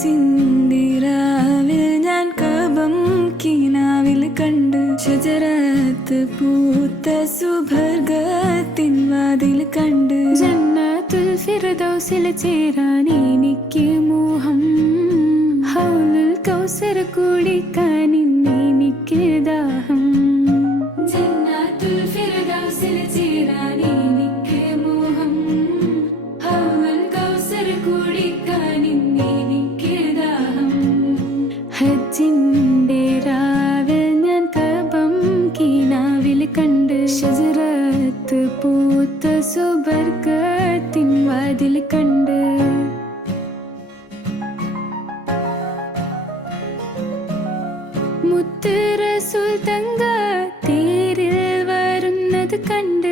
ചിന്തിരാവിൽ ഞാൻ കബം കിനാവിൽ കണ്ട് ഷജറത്ത് പൂത്ത സുബർഗത്തിൻ വാതിൽ കണ്ട് ജന്നത്തുൽ ഫിർദൗസിൽ ചേരാൻ എനിക്ക് മോഹം ഹൗലുൽ കൗസർ കുടിക്കാൻ എനിക്ക് ദാഹം ജന്നത്തുൽ ഫിർദൗസിൽ ചേരാൻ എനിക്ക് മോഹം ഹൗലുൽ കൗസർ കുടിക്കാൻ എനിക്ക് ദാഹം ഹജ്ജിന്റെ രാവിൽ ഞാൻ കബം കിനാവിൽ കണ്ട് ഷജറത്ത് പൂത്ത സുബർഗത്തിൻ വാതിൽ കണ്ട് മുത്ത് റസൂൽ തങ്ക തേരിൽ വരുന്നത് കണ്ട്